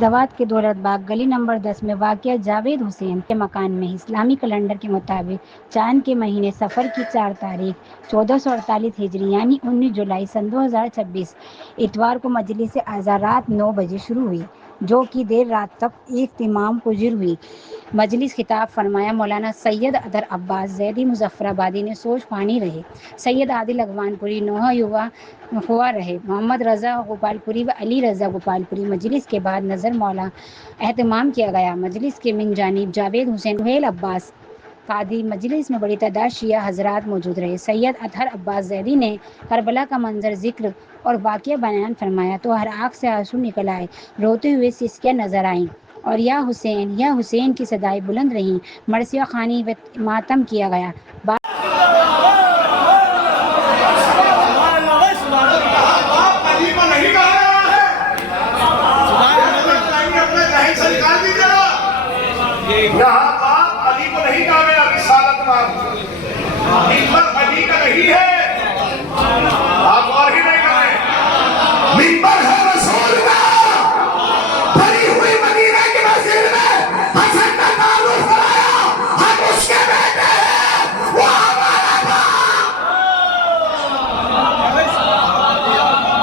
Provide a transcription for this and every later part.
دعوت کے دولت باغ گلی نمبر 10 میں واقع جاوید حسین کے مکان میں اسلامی کیلنڈر کے مطابق چاند کے مہینے صفر کی 4 تاریخ 1448 ہجری یعنی 19 جولائی سن 2026 اتوار کو مجلس اعضا رات 9 بجے شروع ہوئی، جو کہ دیر رات تک اہتمام پذیر ہوئی۔ مجلس خطاب فرمایا مولانا سید اطہر عباس زیدی مظفر آبادی نے سوچ پانی رہے، سید عادل اغوان پوری نوحہ یوگا ہوا رہے، محمد رضا گوپال پوری و علی رضا گوپال پوری۔ مجلس کے بعد نظر مولا اہتمام کیا گیا۔ مجلس کے من جانب جاوید حسین سہیل عباس قادری، مجلس میں بڑی تعداد شیعہ حضرات موجود رہے۔ سید اطہر عباس زیدی نے کربلا کا منظر ذکر اور واقعہ بیان فرمایا تو ہر آنکھ سے آنسو نکل آئے، روتے ہوئے سسکیاں نظر آئیں اور یا حسین کی صدائیں بلند رہیں۔ مرثیہ خوانی و ماتم کیا گیا۔ یہاں باپ علی کو نہیں کہا گیا، رسالت ممبر علی کا نہیں ہے، آپ اور ہی نہیں کہیں، ممبر ہے رسول کا، بھری ہوئی مدینہ کی مسجد میں حسن کا تعلق کرایا، ہم اس کے بیٹے ہیں، وہ ہمارا باپ۔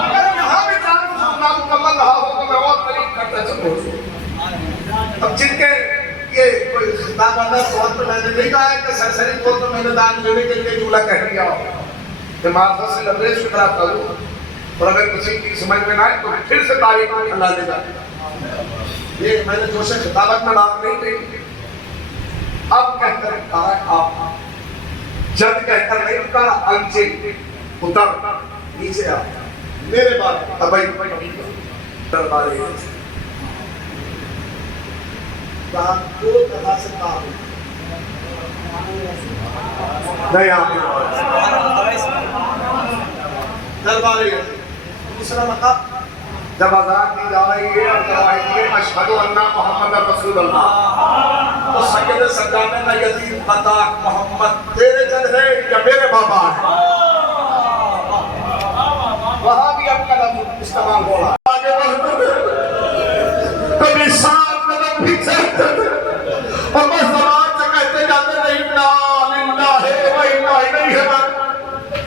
اگر یہاں بھی تعلق سننا مکمل رہا ہو تو میں اور قریب کرتا چلوں۔ اب جن کے یہ کوئی خطاب اندر طور پر میں نے نہیں کہا ہے کہ سرسری طور پر میں نے دان لینے کے لیے جملہ کہہ دیا ہو کہ معرفت سے لبریز شکرہ کروں، اور اگر کسی کی سمجھ میں نہ آئے تو پھر سے تاریخ میں کھلا دے گا۔ یہ میں نے جوش خطابت میں بات نہیں کہی، اب کہہ کر کہا آپ جد کہہ کر نہیں کہا انچے اتر نیچے آ میرے بات ابائی دربارے کہا دو طرح سے کہا نہیں آپ درباری دوسرا مطلب جب اذان دی جا رہی ہے اور گواہی ہے اشہد ان محمد رسول اللہ، تو سید سجادہ نہ یزید عطا محمد تیرے جد ہے یا میرے بابا ہے، وہاں بھی اب کا لفظ استعمال ہو رہا ہے۔ آگے بڑھتے کبھی ساتھ قدم پیچھے اور بس زبان سے کہتے جاتے ہیں انا للہ و انا الیہ راجعون۔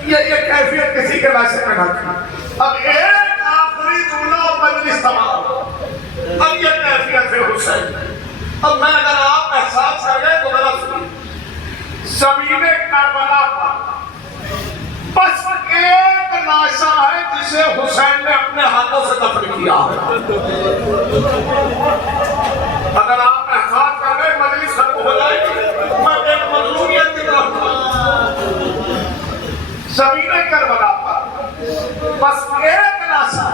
یہ کیفیت کسی کے لاشے میں نہ تھی۔ اب ایک آخری جملہ اور مجلس تمام، اب یہ کیفیت ہے حسین۔ اب میں اگر آپ احساس کر گئے تو میرا سنیے، زمین کربلا پر بس ایک لاشا ہے جسے حسین نے اپنے ہاتھوں سے دفن کیا ہے۔ اگر آپ احساس کر گئے مجلس ختم ہو جائے گی، میں ایک مظلومیت کی طرف زمین کربلا پر بس ایک لاشا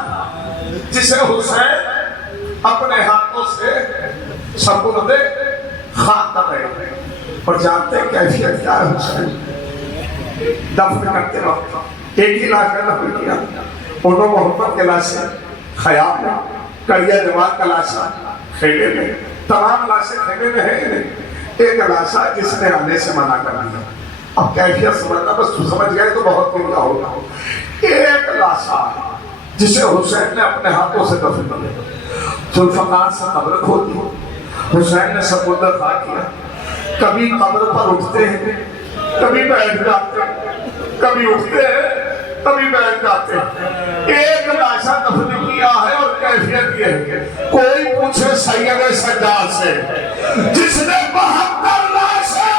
جسے حسین اپنے ہاتھوں سے سپرد خاک کر رہے ہیں۔ اور جانتے ہیں کیفیت کیا ہے حسین دفن کرتے وقت؟ ایک ہی لاش کا دفن کیا، انہوں محمد کے لاشیں خیام میں، کڑیا جوان کا لاشا خیمے میں، تمام لاشیں خیمے میں ہیں، ایک لاشا جس نے آنے سے منع کر دیا۔ اب کیفیت سمجھنا، بس تو سمجھ گئے تو بہت کیا ہوگا۔ ایک لاشا جسے حسین نے اپنے ہاتھوں سے دفن کیا، ذوالفقار سے قبر کھودی، حسین نے سپرد خاک کیا۔ کبھی قبر پر اٹھتے ہیں، کبھی بیٹھ جاتے ہیں، کبھی اٹھتے ہیں، کبھی بیٹھ جاتے ہیں۔ ایک لاشا دفن کیا ہے اور کیفیت یہ ہے، کوئی پوچھے سید سجاد سے جس نے 72 لاشیں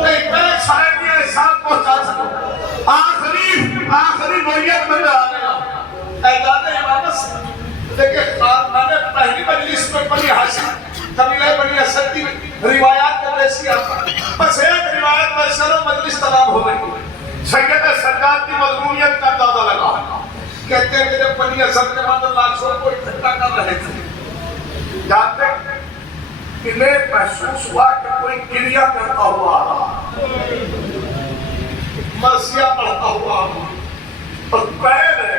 میرے شاید یہ احساس پہنچا سکو۔ آخری نوعیت میں آ گیا اعداد امامت سے، لیکن میں نے پہلی مجلس میں بڑی حاشی قبیلہ بنی اسد کی روایات کو پیش کیا، بس ایک روایت میں سر مجلس تمام ہو گئی۔ سید سجاد کی مظلومیت کا اندازہ لگا، کہتے ہیں کہ جب بنی اسد کے بعد لاشوں کو اکٹھا کر رہے تھے، جانتے انہیں محسوس ہوا کہ کوئی گریہ کرتا ہوا آ رہا، مرثیہ پڑھتا ہوا، اور پہل ہے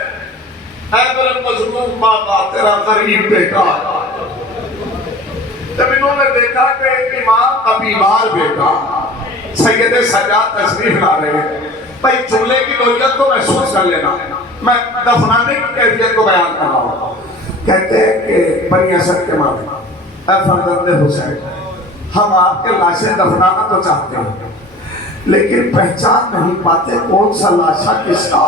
اے میرے مظلوم بابا تیرا غریب بیٹا۔ جب انہوں نے دیکھا کہ امام کا بیمار بیٹا سید سجاد تشریف لا رہے ہیں، بھائی جملے کی نوعیت کو محسوس کر لینا، میں دفنانے کی کیفیت کو بیان کر رہا ہوں۔ کہتے ہیں کہ بنی اسد کے ماں اے فرزند حسین، ہم آپ کے لاشیں دفنانا تو چاہتے ہیں لیکن پہچان نہیں پاتے کون سا لاشا کس کا۔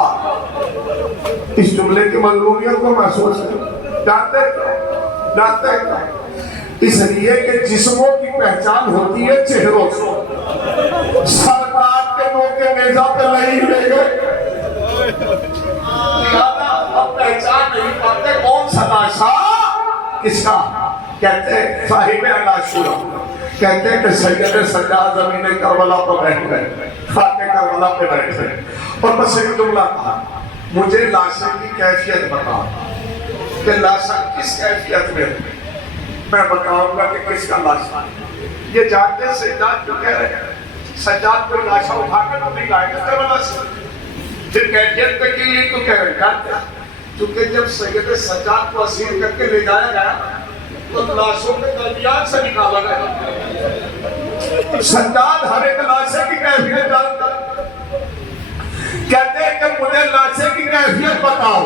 اس جملے کی مضمونیت کو محسوس کریں، جانتے ہیں اس لیے کہ جسموں کی پہچان ہوتی ہے چہروں سے۔ سرکار کے نو کے نیزہ پہ نہیں لے گئے، اب پہچان نہیں پاتے کون سا لاشا کس کا۔ کہتے ہیں صاحب عاشورہ کہتے ہیں کہ سید سجاد زمین کربلا پر بیٹھ گئے، خاک کربلا پہ بیٹھ گئے اور بس ایک جملہ کہا، مجھے لاشے کی کیفیت بتا کہ لاشا کس کیفیت میں ہے، میں بتاؤں گا کہ کس کا لاشا ہے۔ یہ جانتے سجاد جو کہہ رہے ہیں، سجاد کوئی لاشا اٹھا کر تو نہیں لائے گا کربلا سے، پھر کیفیت پہ کے لیے تو کہہ رہے ہیں جانتے ہیں، کیونکہ جب سید سجاد کو اسیر کر کے لے جایا گیا تو لاشوں کے درمیان سے نکالا گیا۔ سجاد ہر ایک لاشے کی کیفیت جانتا، کہتے ہیں کہ مجھے لاشے کی کیفیت بتاؤ۔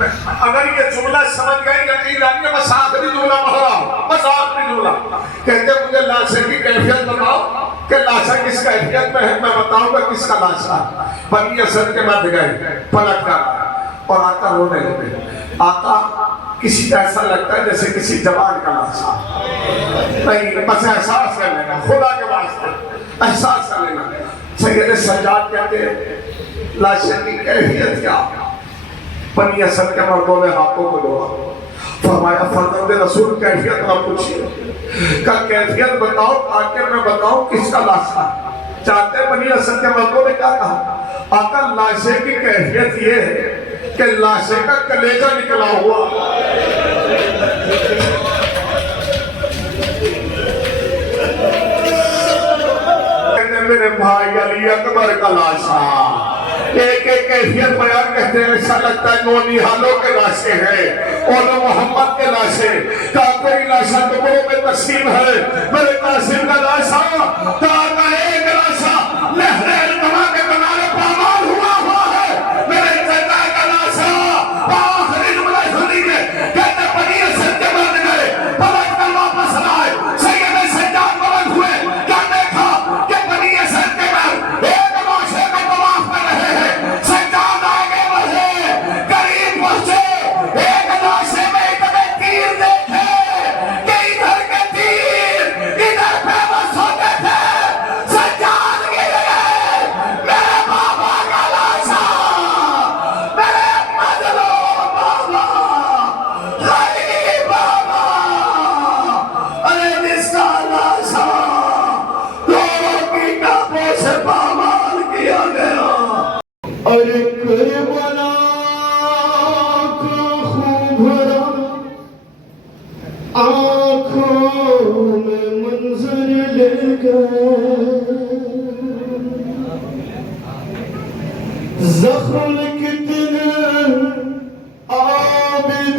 اگر یہ جملہ سمجھ گئے یا نہیں جانیے، بس آخری جملہ پڑھ رہا ہوں، بس آخری جملہ۔ کہتے ہیں مجھے لاشے کی کیفیت بتاؤ کہ لاشا کس کیفیت میں ہے، میں بتاؤں گا کس کا لاشا ہے۔ بنی اسد کے بعد گئے، پلٹ کر اور آقا رونے لگے۔ آقا کسی کا ایسا لگتا ہے جیسے کسی جوان کا لاشا، نہیں بس احساس کر لینا، خدا کے واسطے احساس کر لینا۔ سید سجاد کہتے ہیں لاشے کی کیفیت کیا؟ بنی اسد کے مردوں نے ہاتھوں کو جوڑا، فرمایا فرزند رسول کیفیت نہ پوچھیے، کہ کیفیت بتاؤ تاکہ میں بتاؤں کس کا لاشا ہے۔ چاہتے بنی اسد کے مردوں نے کیا کہا؟ آقا لاشے کی کیفیت یہ ہے کہ لاشے کا کلیجہ نکلا ہوا۔ میرے بھائی علی اکبر کا لاشا، ایک ایک کیفیت بیان کہتے ہیں، ایسا لگتا ہے نونہالوں کے لاشے ہیں، اولو محمد کے لاشے، کوئی لاشا ٹکڑوں میں تقسیم ہے، میرے قاسم کا لاشا، کا ایک لاشا لہر التوا کے کنارے پامال ہوا ہے، میرے چچا کا لاشا۔ آخری جملہ سنیے، کہتے بنی اسد کے مرد گئے، پلٹ کر واپس لائے، سید سجاد بلند ہوئے، کیا دیکھا کہ بنی اسد کے مرد ایک لاشے کو طواف کر رہے ہیں۔ سجاد آگے بڑھے، قریب پہنچے، ایک لاشے میں اتنے تیر دیکھے کہ ادھر کے تیر ادھر پہ بس ہوتے تھے۔ سجاد گر گئے، میرے بابا کا لاشا، میرے مظلوم بابا، غریب بابا، ارے جس کا لاشا لوگوں کی کعبوں سے پامال کیا گیا۔ اور کربلا کا خوب بھرا آنکھوں میں منظر لے گئے، زخم کتنے عابد